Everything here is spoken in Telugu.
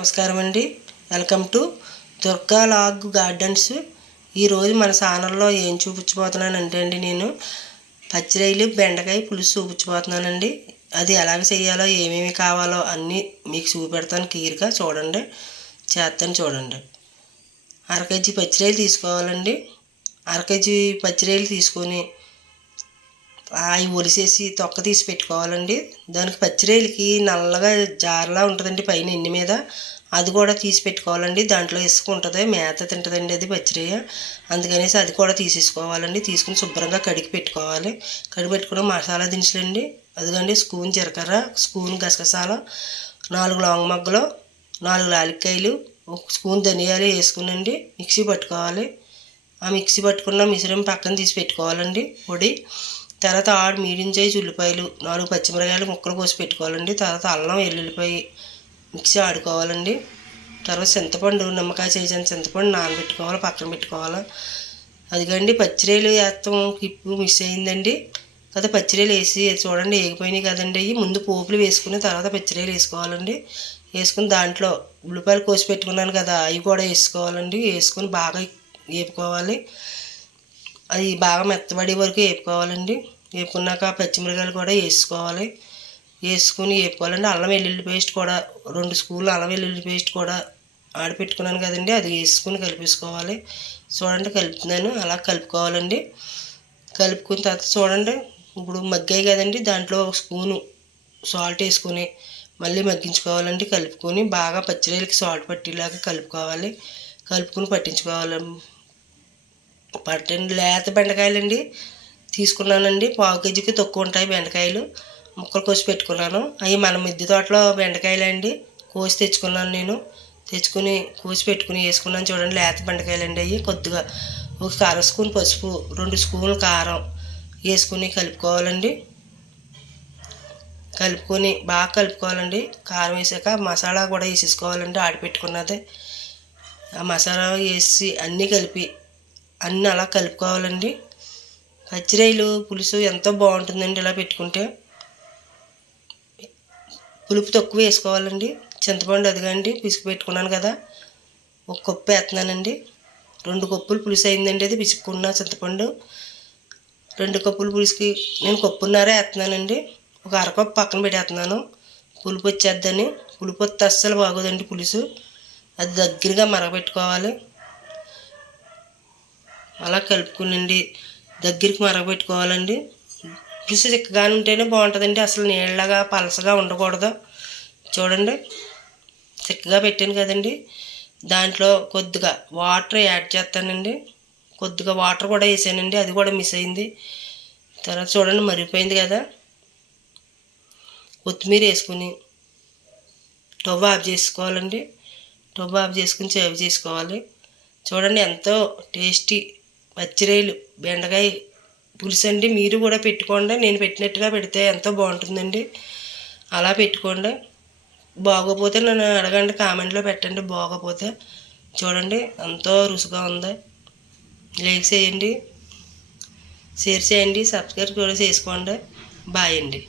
నమస్కారం అండి. Welcome to Durga log gardens. ఈరోజు మన ఛానల్లో ఏం చూపించబోతున్నానంటే అండి నేను పచ్చిరైలు బెండకాయ పులుసు చూపించబోతున్నానండి. అది ఎలాగ చేయాలో ఏమేమి కావాలో అన్నీ మీకు చూపెడతాను క్లియర్గా చూడండి. చేస్తాను చూడండి. అర కేజీ పచ్చిరాయలు తీసుకోవాలండి. అర కేజీ పచ్చిరాయలు తీసుకొని అవి ఒలిసేసి తొక్క తీసి పెట్టుకోవాలండి. దానికి పచ్చిరేలకి నల్లగా జారలా ఉంటుందండి పైన ఎన్ని మీద. అది కూడా తీసి పెట్టుకోవాలండి. దాంట్లో ఇసుక ఉంటుంది మేత తింటుందండి అది పచ్చిరేయ. అందుకనేసి అది కూడా తీసేసుకోవాలండి. తీసుకుని శుభ్రంగా కడిగి పెట్టుకోవాలి. కడిగి పెట్టుకున్న మసాలా దినుసులండి. అదిగండి స్పూన్ జీలకర్ర స్పూన్ గసగసాల నాలుగు లాంగ్ మగ్గలు నాలుగు లాలిక్కాయలు ఒక స్పూన్ ధనియాలు వేసుకునండి. మిక్సీ పట్టుకోవాలి. ఆ మిక్సీ పట్టుకున్న మిశ్రమం పక్కన తీసి పెట్టుకోవాలండి. పొడి. తర్వాత ఆరు మీడియం సైజ్ ఉల్లిపాయలు నాలుగు పచ్చిమిరకాయలు ముక్కలు కోసి పెట్టుకోవాలండి. తర్వాత అల్లం వెల్లుల్లిపాయ మిక్సీ ఆడుకోవాలండి. తర్వాత చింతపండు నిమ్మకాయ చేసిన చింతపండు నానబెట్టుకోవాలి పక్కన పెట్టుకోవాలి. అదిగండి పచ్చిరేలు వేస్తాం. కిప్పు మిస్ అయిందండి. కదా పచ్చిరేలు వేసి చూడండి ఏగిపోయినాయి కదండి. అవి ముందు పోపులు వేసుకుని తర్వాత పచ్చిరేలు వేసుకోవాలండి. వేసుకుని దాంట్లో ఉల్లిపాయలు కోసి పెట్టుకున్నాను కదా అవి కూడా వేసుకోవాలండి. వేసుకొని బాగా వేపుకోవాలి. అది బాగా మెత్తబడే వరకు వేపుకోవాలండి. వేపుకున్నాక పచ్చిమిరకాయలు కూడా వేసుకోవాలి. వేసుకుని వేపుకోవాలండి. అల్లం వెల్లుల్లి పేస్ట్ కూడా రెండు స్పూన్లు అల్లం వెల్లుల్లి పేస్ట్ కూడా ఆడపెట్టుకున్నాను కదండి. అది వేసుకుని కలిపేసుకోవాలి. చూడండి కలుపుతున్నాను. అలా కలుపుకోవాలండి. కలుపుకున్న తర్వాత చూడండి ఇప్పుడు మగ్గాయి కదండి. దాంట్లో ఒక స్పూను సాల్ట్ వేసుకొని మళ్ళీ మగ్గించుకోవాలండి. కలుపుకొని బాగా పచ్చిరొయ్యలకి సాల్ట్ పట్టేలాగా కలుపుకోవాలి. కలుపుకొని పట్టించుకోవాలి. పట్టండి లేత బెండకాయలండి. తీసుకున్నానండి. పావు కేజీకి తక్కువ ఉంటాయి బెండకాయలు. ముక్కలు కోసి పెట్టుకున్నాను. అవి మన మిద్దె తోటలో బెండకాయలు అండి కోసి తెచ్చుకున్నాను నేను. తెచ్చుకుని కోసి పెట్టుకుని వేసుకున్నాను చూడండి. లేత బెండకాయలు అండి అవి. కొద్దిగా ఒక అర స్పూన్ పసుపు రెండు స్పూన్లు కారం వేసుకుని కలుపుకోవాలండి. కలుపుకొని బాగా కలుపుకోవాలండి. కారం వేసాక మసాలా కూడా వేసేసుకోవాలండి. ఆడిపెట్టుకున్నది. ఆ మసాలా వేసి అన్నీ కలిపి అన్నీ అలా కలుపుకోవాలండి. పచ్చిరాయలు పులుసు ఎంతో బాగుంటుందండి ఇలా పెట్టుకుంటే. పులుపు తక్కువ వేసుకోవాలండి. చింతపండు అదిగండి పిసుకు పెట్టుకున్నాను కదా. ఒక కప్పు వేస్తున్నానండి. రెండు కప్పులు పులుసు అయిందండి అది పిసుక్కున్న చింతపండు. రెండు కప్పులు పులుసుకి నేను కప్పున్నరే వేస్తున్నానండి. ఒక అరకప్పు పక్కన పెట్టేస్తున్నాను. పులుపు వచ్చేద్దని. పులుపు వస్తే అస్సలు బాగోదండి పులుసు. అది దగ్గరగా మరగపెట్టుకోవాలి. అలా కలుపుకునండి. దగ్గరికి మరగపెట్టుకోవాలండి పులుసు చిక్కగానే ఉంటేనే బాగుంటుందండి. అసలు నీళ్ళగా పలసగా ఉండకూడదు. చూడండి. చిక్కగా పెట్టాను కదండి. దాంట్లో కొద్దిగా వాటర్ యాడ్ చేస్తానండి. కొద్దిగా వాటర్ కూడా వేసానండి. అది కూడా మిస్ అయింది. తర్వాత చూడండి మరిగిపోయింది కదా. కొత్తిమీర వేసుకుని టవ్ ఆఫ్ చేసుకోవాలండి. టవ్ ఆఫ్ చేసుకుని సేవ్ చేసుకోవాలి. చూడండి ఎంతో టేస్టీ పచ్చిరేలు బెండకాయ పులుసు అండి మీరు కూడా పెట్టుకోండి. నేను పెట్టినట్టుగా పెడితే ఎంతో బాగుంటుందండి. అలా పెట్టుకోండి. బాగోపోతే నన్ను అడగండి కామెంట్లో పెట్టండి. బాగోపోతే చూడండి ఎంతో రుచిగా ఉంది. లైక్ చేయండి షేర్ చేయండి సబ్స్క్రైబ్ కూడా చేసుకోండి. బాయ్ అండి.